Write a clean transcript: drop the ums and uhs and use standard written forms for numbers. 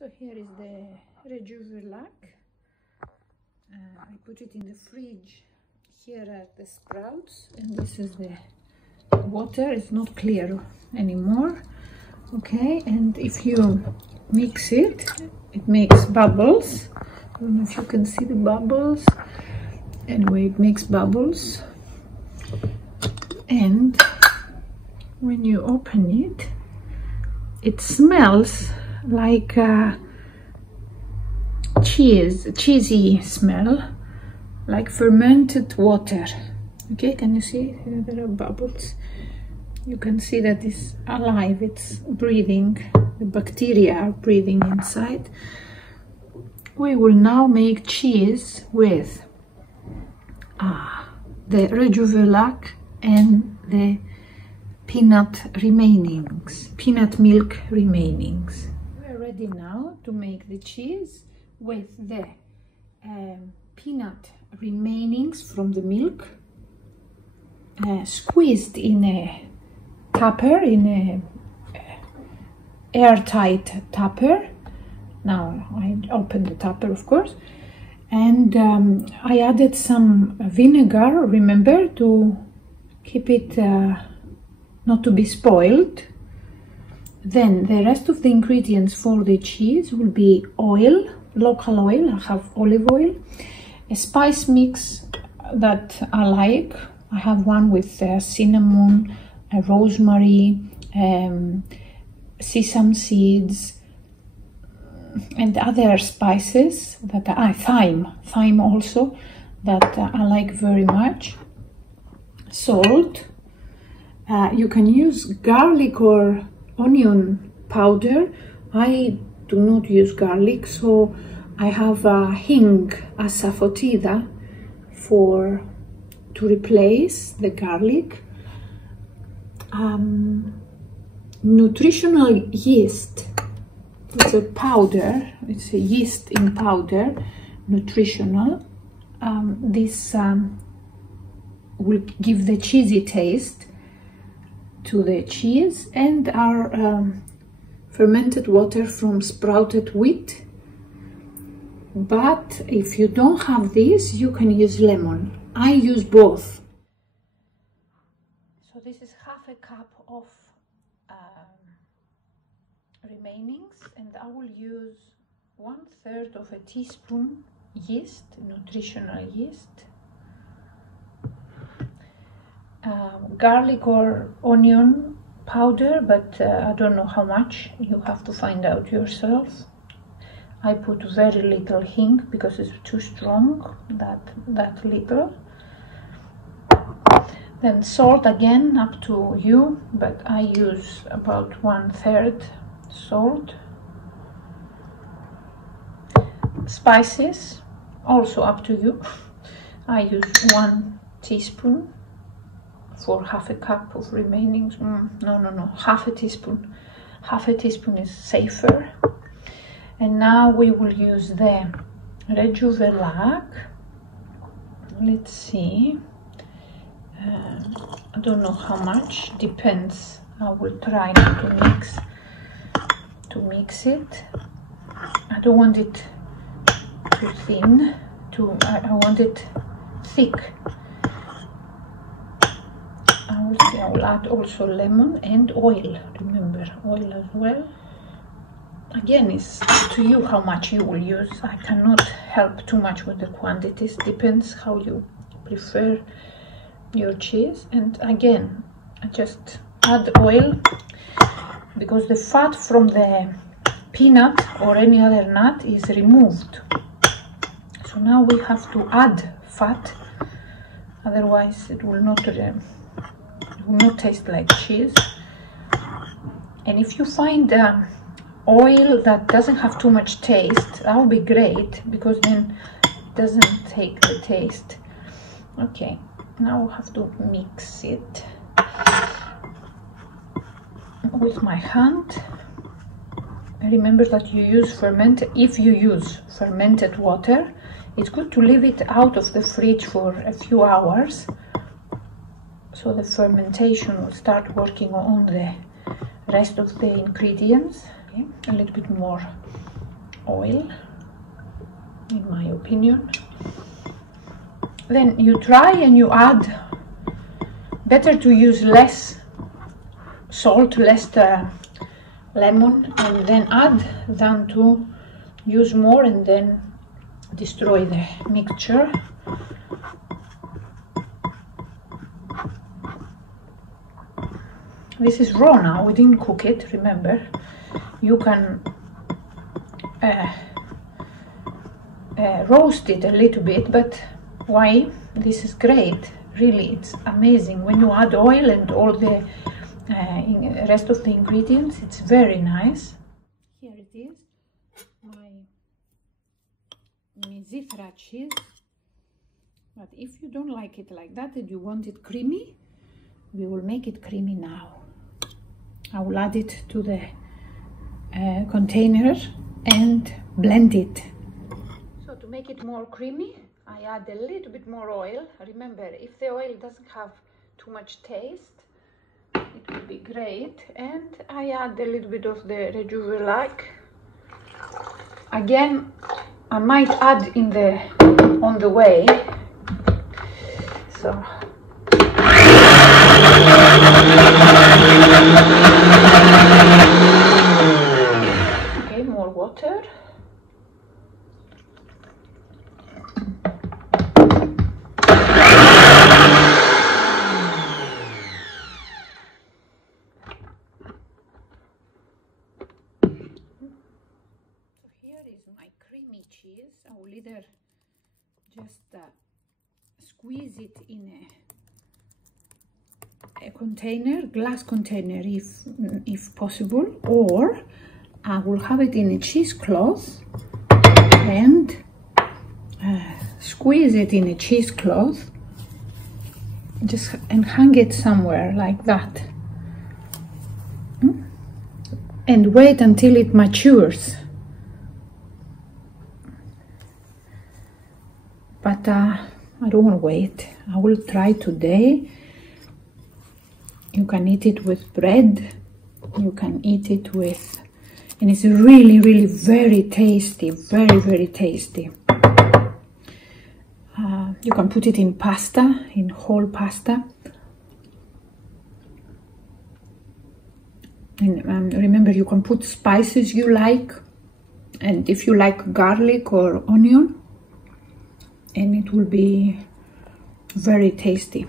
So here is the Rejuvilac. I put it in the fridge. Here are the sprouts, and this is the water. It's not clear anymore. Okay, and if you mix it, it makes bubbles. I don't know if you can see the bubbles. Anyway, it makes bubbles. And when you open it, it smells like cheesy smell, like fermented water. Okay, can you see? There are bubbles. You can see that it's alive, it's breathing. The bacteria are breathing inside. We will now make cheese with the Rejuvilac and the peanut milk remainings. We're ready now to make the cheese with the peanut remainings from the milk, squeezed in a tupper, in a airtight tupper. Now I open the tupper, of course, and I added some vinegar, remember, to keep it not to be spoiled. Then the rest of the ingredients for the cheese will be oil, local oil. I have olive oil, a spice mix that I like. I have one with cinnamon, rosemary, sesame seeds, and other spices that thyme also, that I like very much. Salt. You can use garlic or onion powder. I do not use garlic, so I have hing asafoetida to replace the garlic. Nutritional yeast. It's a powder. It's a yeast in powder. Nutritional. This will give the cheesy taste to the cheese, and our fermented water from sprouted wheat. But if you don't have this, you can use lemon. I use both. So this is half a cup of remainings, and I will use 1/3 of a teaspoon yeast, nutritional yeast. Garlic or onion powder, but I don't know how much. You have to find out yourself. I put very little hing because it's too strong, that little. Then salt, again, up to you, but I use about 1/3 salt. Spices, also up to you. I use 1 teaspoon for half a cup of remainings. No, half a teaspoon. Half a teaspoon is safer. And now we will use the Rejuvilac. Let's see. I don't know how much, depends. I will try not to mix it. I don't want it too thin. I want it thick. I will add also lemon and oil. Remember, oil as well. Again, it's up to you how much you will use. I cannot help too much with the quantities. Depends how you prefer your cheese. And again, I just add oil because the fat from the peanut or any other nut is removed. So now we have to add fat, otherwise it will not taste like cheese. And if you find oil that doesn't have too much taste, that would be great, because then it doesn't take the taste. Okay, now I have to mix it with my hand. Remember that you use if you use fermented water, it's good to leave it out of the fridge for a few hours, so the fermentation will start working on the rest of the ingredients. Okay, a little bit more oil, in my opinion. Then you try and you add, better to use less salt, less lemon, and then add than to use more and then destroy the mixture. This is raw now, we didn't cook it, remember. You can roast it a little bit, but why? This is great, really, it's amazing. When you add oil and all the rest of the ingredients, it's very nice. Here it is, my Mizithra cheese. But if you don't like it like that and you want it creamy, we will make it creamy now. I will add it to the container and blend it. So to make it more creamy, I add a little bit more oil. Remember, if the oil doesn't have too much taste, it will be great. And I add a little bit of the Rejuve-like. Again, I might add on the way. So. Okay, more water. Creamy cheese. I will either just squeeze it in a container, glass container if possible, or I will have it in a cheesecloth and squeeze it in a cheesecloth and hang it somewhere like that, and wait until it matures. But I don't want to wait. I will try today. You can eat it with bread. You can eat it with, and it's really, really very tasty. Very, very tasty. You can put it in pasta, in whole pasta. And remember, you can put spices you like, and if you like garlic or onion, and it will be very tasty.